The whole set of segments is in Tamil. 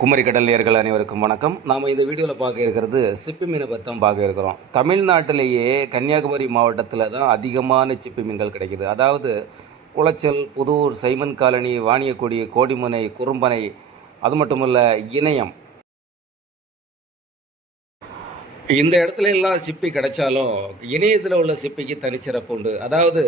குமரி கடல் நேர்கள் அனைவருக்கும் வணக்கம். நாம் இந்த வீடியோவில் பார்க்க இருக்கிறது சிப்பி மீனை பற்றி தான் பார்க்க இருக்கிறோம். தமிழ்நாட்டிலேயே கன்னியாகுமரி மாவட்டத்தில் தான் அதிகமான சிப்பி மீன்கள் கிடைக்குது. அதாவது குளச்சல் புதூர் சைமன் காலனி வாணியக்குடி கோடிமுனை குறும்பனை அது மட்டுமல்ல இணையம் இந்த இடத்துல எல்லாம் சிப்பி கிடைச்சாலும் இணையத்தில் உள்ள சிப்பிக்கு தனிச்சிறப்பு உண்டு. அதாவது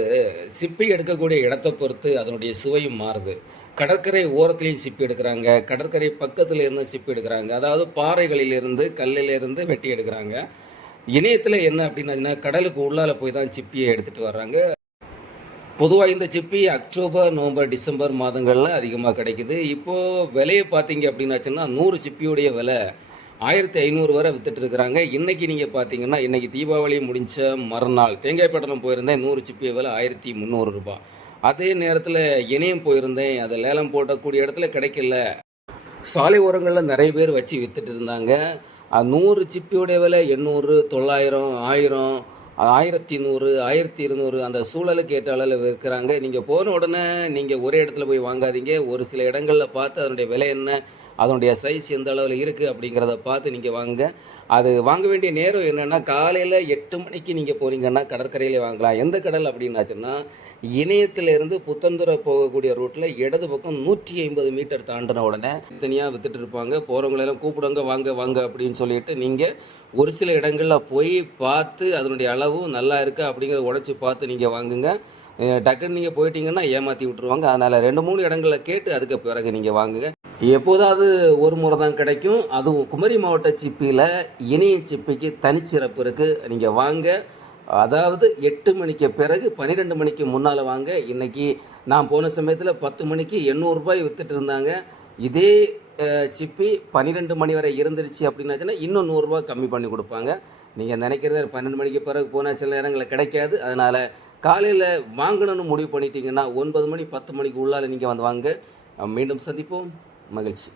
சிப்பி எடுக்கக்கூடிய இடத்தை பொறுத்து அதனுடைய சுவையும் மாறுது. கடற்கரை ஓரத்துலேயும் சிப்பி எடுக்கிறாங்க. கடற்கரை பக்கத்தில் இருந்து சிப்பி எடுக்கிறாங்க. அதாவது பாறைகளிலிருந்து கல்லிலிருந்து வெட்டி எடுக்கிறாங்க. இணையத்தில் என்ன அப்படின்னா கடலுக்கு உள்ளால போய் தான் சிப்பியை எடுத்துகிட்டு வர்றாங்க. பொதுவாக இந்த சிப்பி அக்டோபர் நவம்பர் டிசம்பர் மாதங்களில் அதிகமாக கிடைக்குது. இப்போது விலையை பார்த்தீங்க அப்படின்னாச்சுன்னா நூறு சிப்பியுடைய விலை ஆயிரத்தி ஐநூறு வரை வித்துட்டு இருக்கிறாங்க இன்றைக்கி நீங்கள் பார்த்தீங்கன்னா இன்றைக்கி தீபாவளி முடிஞ்ச மறுநாள் தேங்காய்பட்டணம் போயிருந்தேன் நூறு சிப்பிய விலை ஆயிரத்தி முந்நூறு ரூபாய் அதே நேரத்தில் இணையம் போயிருந்தேன் அதை லேலம் போடக்கூடிய இடத்துல கிடைக்கல. சாலை ஓரங்களில் நிறைய பேர் வச்சு வித்துட்டு இருந்தாங்க. நூறு சிப்பியோடைய விலை எண்ணூறு தொள்ளாயிரம் ஆயிரம் ஆயிரத்தி நூறு ஆயிரத்தி இருநூறு அந்த சூழலுக்கு ஏற்ற அளவில் விற்கிறாங்க நீங்கள் போன உடனே நீங்கள் ஒரே இடத்துல போய் வாங்காதீங்க. ஒரு சில இடங்களில் பார்த்து அதனுடைய விலை என்ன அதனுடைய சைஸ் எந்த அளவில் இருக்குது அப்படிங்கிறத பார்த்து நீங்கள் வாங்க அது வாங்க வேண்டிய நேரம் என்னென்னா காலையில் எட்டு மணிக்கு நீங்கள் போனீங்கன்னா கடற்கரையிலே வாங்கலாம். எந்த கடல் அப்படின்னாச்சுன்னா இணையத்திலிருந்து புத்தந்துறை போகக்கூடிய ரூட்டில் இடது பக்கம் நூற்றி ஐம்பது மீட்டர் தாண்டின உடனே தனியாக வித்துட்டு இருப்பாங்க. போகிறவங்களெல்லாம் கூப்பிடுங்க வாங்க வாங்க அப்படின்னு சொல்லிட்டு நீங்கள் ஒரு சில இடங்களில் போய் பார்த்து அதனுடைய அளவு அளவும் நல்லா இருக்கா அப்படிங்கிறத உடச்சி பார்த்து நீங்கள் வாங்குங்க. டக்குன்னு நீங்கள் போயிட்டீங்கன்னா ஏமாற்றி விட்டுருவாங்க. அதனால் ரெண்டு மூணு இடங்களில் கேட்டு அதுக்கு பிறகு நீங்கள் வாங்குங்க. எப்போதாவது ஒரு முறை தான் கிடைக்கும். அதுவும் குமரி மாவட்ட சிப்பியில் இணைய சிப்பிக்கு தனிச்சிறப்பு இருக்குது நீங்கள் வாங்க. அதாவது எட்டு மணிக்கு பிறகு பன்னிரெண்டு மணிக்கு முன்னால் வாங்க. இன்றைக்கி நான் போன சமயத்தில் பத்து மணிக்கு எண்ணூறுரூபாய் விற்றுட்டு இருந்தாங்க. இதே சிப்பி பன்னிரெண்டு மணி வரை இருந்துருச்சு அப்படின்னாச்சுன்னா இன்னும் நூறுரூவா கம்மி பண்ணி கொடுப்பாங்க. நீங்கள் நினைக்கிறத பன்னெண்டு மணிக்கு பிறகு போனால் சில நேரங்களில் கிடைக்காது. அதனால் காலையில் வாங்கணும்னு முடிவு பண்ணிட்டீங்கன்னா ஒன்பது மணி பத்து மணிக்கு உள்ளால நீங்கள் வந்து வாங்க. மீண்டும் சந்திப்போம். மகிழ்ச்சி.